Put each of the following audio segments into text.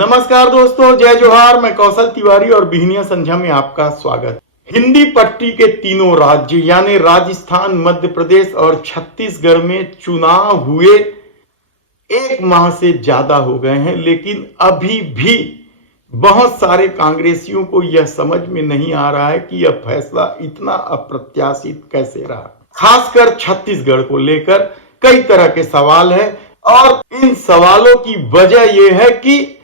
नमस्कार दोस्तों, जय जोहार। मैं कौशल तिवारी और बिहनिया संध्या में आपका स्वागत। हिंदी पट्टी के तीनों राज्य यानी राजस्थान, मध्य प्रदेश और छत्तीसगढ़ में चुनाव हुए 1 माह से ज्यादा हो गए हैं, लेकिन अभी भी बहुत सारे कांग्रेसियों को यह समझ में नहीं आ रहा है कि यह फैसला इतना अप्रत्याशित कैसे रहा। खासकर छत्तीसगढ़ को लेकर कई तरह के सवाल है और इन सवालों की वजह यह है कि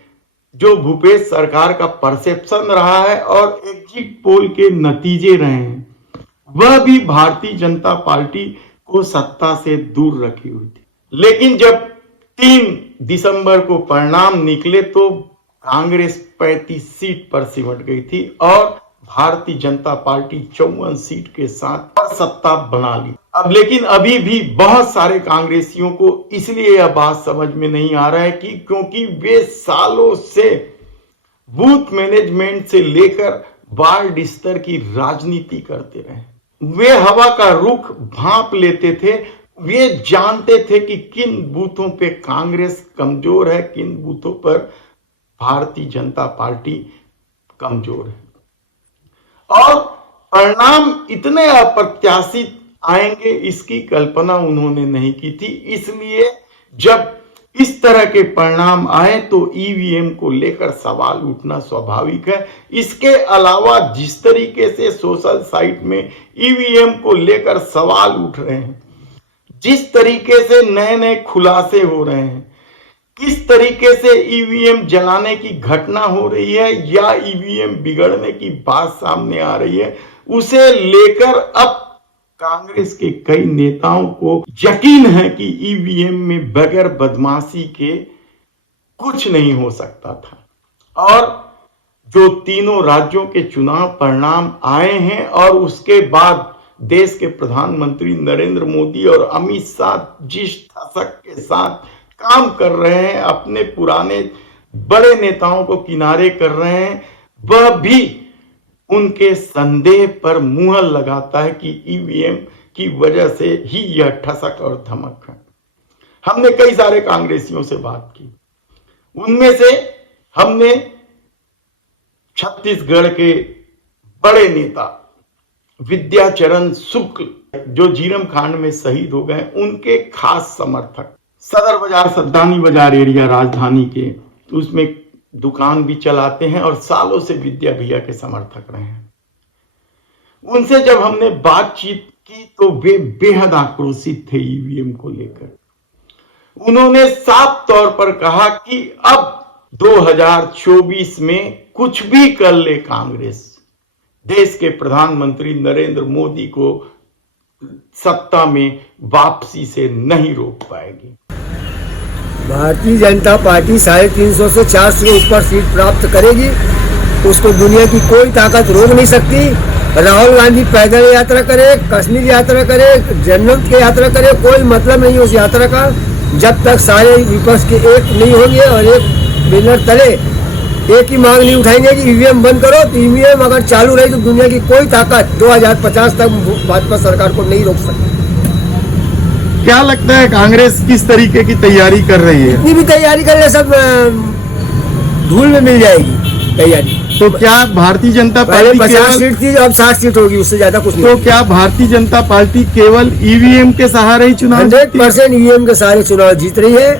जो भूपेश सरकार का परसेप्शन रहा है और एग्जिट पोल के नतीजे रहे हैं, वह भी भारतीय जनता पार्टी को सत्ता से दूर रखी हुई थी। लेकिन जब 3 दिसंबर को परिणाम निकले तो कांग्रेस 35 सीट पर सिमट गई थी और भारतीय जनता पार्टी 54 सीट के साथ सत्ता बना ली। अब लेकिन अभी भी बहुत सारे कांग्रेसियों को इसलिए यह बात समझ में नहीं आ रहा है कि क्योंकि वे सालों से बूथ मैनेजमेंट से लेकर वार्ड स्तर की राजनीति करते रहे। वे हवा का रुख भांप लेते थे। वे जानते थे कि किन बूथों पे कांग्रेस कमजोर है, किन बूथों पर भारतीय जनता पार्टी कमजोर है। और परिणाम इतने अप्रत्याशित आएंगे इसकी कल्पना उन्होंने नहीं की थी। इसलिए जब इस तरह के परिणाम आए तो ईवीएम को लेकर सवाल उठना स्वाभाविक है। इसके अलावा जिस तरीके से सोशल साइट में ईवीएम को लेकर सवाल उठ रहे हैं, जिस तरीके से नए नए खुलासे हो रहे हैं, किस तरीके से ईवीएम जलाने की घटना हो रही है या ईवीएम बिगड़ने की बात सामने आ रही है, उसे लेकर अब कांग्रेस के कई नेताओं को यकीन है कि ईवीएम में बगैर बदमाशी के कुछ नहीं हो सकता था। और जो तीनों राज्यों के चुनाव परिणाम आए हैं और उसके बाद देश के प्रधानमंत्री नरेंद्र मोदी और अमित शाह जिस धसक के साथ काम कर रहे हैं, अपने पुराने बड़े नेताओं को किनारे कर रहे हैं, वह भी उनके संदेह पर मुहर लगाता है कि ईवीएम की वजह से ही यह ठसक और धमक है। हमने कई सारे कांग्रेसियों से बात की। उनमें से हमने छत्तीसगढ़ के बड़े नेता विद्याचरण शुक्ल, जो झीरम कांड में शहीद हो गए, उनके खास समर्थक, सदर बाजार, सद्दानी बाजार एरिया राजधानी के, उसमें दुकान भी चलाते हैं और सालों से विद्या भैया के समर्थक रहे हैं। उनसे जब हमने बातचीत की तो वे बेहद आक्रोशित थे ईवीएम को लेकर। उन्होंने साफ तौर पर कहा कि अब 2024 में कुछ भी कर ले कांग्रेस, देश के प्रधानमंत्री नरेंद्र मोदी को सत्ता में वापसी से नहीं रोक पाएगी। भारतीय जनता पार्टी 350 से 400 के ऊपर सीट प्राप्त करेगी। उसको दुनिया की कोई ताकत रोक नहीं सकती। राहुल गांधी पैदल यात्रा करे, कश्मीर यात्रा करे, जन्नत की यात्रा करे, कोई मतलब नहीं उस यात्रा का, जब तक सारे विपक्ष के एक नहीं होंगे और एक बैनर तले एक ही मांग नहीं उठाएंगे कि ईवीएम बंद करो। तो ईवीएम अगर चालू रही तो दुनिया की कोई ताकत 2050 तक भाजपा सरकार को नहीं रोक सकती। क्या लगता है कांग्रेस किस तरीके की तैयारी कर रही है? इतनी भी तैयारी कर ले, सब धूल में मिल जाएगी तैयारी। तो क्या भारतीय जनता पार्टी 50 सीट थी, अब 60 सीट होगी, उससे ज्यादा कुछ नहीं। तो क्या भारतीय जनता पार्टी केवल ईवीएम के सहारे ही चुनाव 100% ईवीएम के सहारे चुनाव जीत रही है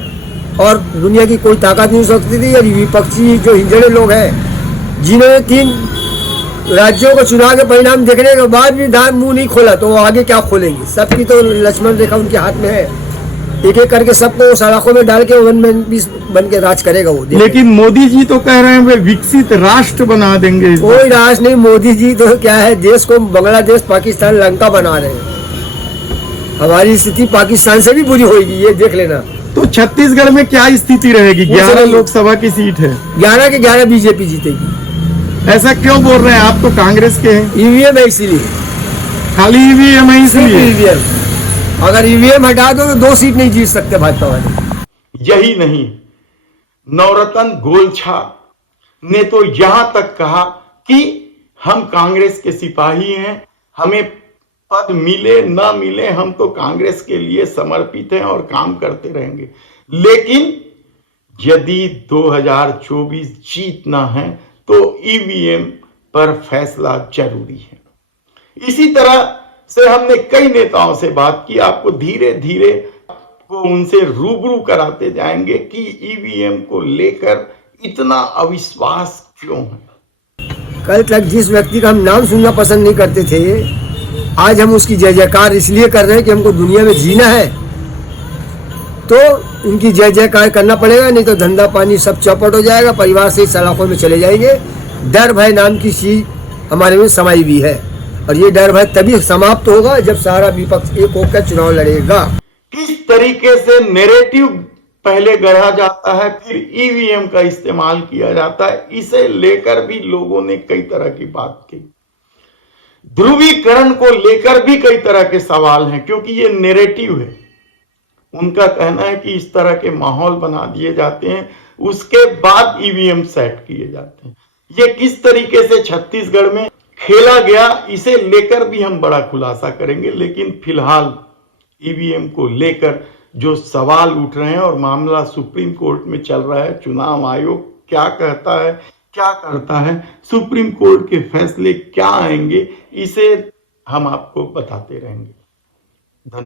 और दुनिया की कोई ताकत नहीं हो सकती थी। और विपक्षी जो हिंजड़े लोग हैं, जिन्होंने 3 राज्यों को चुनाव के परिणाम देखने के बाद भी दांत मुंह नहीं खोला, तो वो आगे क्या खोलेंगे? सबकी तो लक्ष्मण रेखा उनके हाथ में है। एक एक करके सबको सलाखों में डाल के 1 बन के राज करेगा वो। लेकिन मोदी जी तो कह रहे हैं वे विकसित राष्ट्र बना देंगे। कोई राष्ट्र नहीं, मोदी जी तो क्या है, देश को बांग्लादेश, पाकिस्तान, लंका बना रहे हैं। हमारी स्थिति पाकिस्तान से भी बुरी होगी, ये देख लेना। तो छत्तीसगढ़ में क्या स्थिति रहेगी? 11 लोकसभा की सीट है, 11 के 11 बीजेपी जीतेगी। ऐसा क्यों बोल रहे हैं? आप तो कांग्रेस के हैं। ईवीएम है इसीलिए, खाली ईवीएम है इसलिए। ईवीएम, अगर ईवीएम हटा दो तो 2 सीट नहीं जीत सकते भाजपा वाले। यही नहीं, नवरत्न गोलछा ने तो यहां तक कहा कि हम कांग्रेस के सिपाही हैं, हमें पद मिले ना मिले हम तो कांग्रेस के लिए समर्पित हैं और काम करते रहेंगे। लेकिन यदि 2024 जीतना है तो ईवीएम पर फैसला जरूरी है। इसी तरह से हमने कई नेताओं से बात की, आपको धीरे धीरे को उनसे रूबरू कराते जाएंगे कि ईवीएम को लेकर इतना अविश्वास क्यों है। कल तक जिस व्यक्ति का हम नाम सुनना पसंद नहीं करते थे, आज हम उसकी जय जयकार इसलिए कर रहे हैं कि हमको दुनिया में जीना है, तो इनकी जय जयकार करना पड़ेगा, नहीं तो धंधा पानी सब चौपट हो जाएगा, परिवार से सलाखों में चले जाएंगे। डर भय नाम की चीज हमारे में समाई हुई है, और ये डर भय तभी समाप्त होगा जब सारा विपक्ष एक होकर चुनाव लड़ेगा। किस तरीके से नैरेटिव पहले गढ़ा जाता है, फिर ईवीएम का इस्तेमाल किया जाता है, इसे लेकर भी लोगों ने कई तरह की बात की। ध्रुवीकरण को लेकर भी कई तरह के सवाल हैं, क्योंकि ये नैरेटिव है। उनका कहना है कि इस तरह के माहौल बना दिए जाते हैं, उसके बाद ईवीएम सेट किए जाते हैं। ये किस तरीके से छत्तीसगढ़ में खेला गया, इसे लेकर भी हम बड़ा खुलासा करेंगे। लेकिन फिलहाल ईवीएम को लेकर जो सवाल उठ रहे हैं और मामला सुप्रीम कोर्ट में चल रहा है, चुनाव आयोग क्या कहता है, क्या करता है, सुप्रीम कोर्ट के फैसले क्या आएंगे, इसे हम आपको बताते रहेंगे।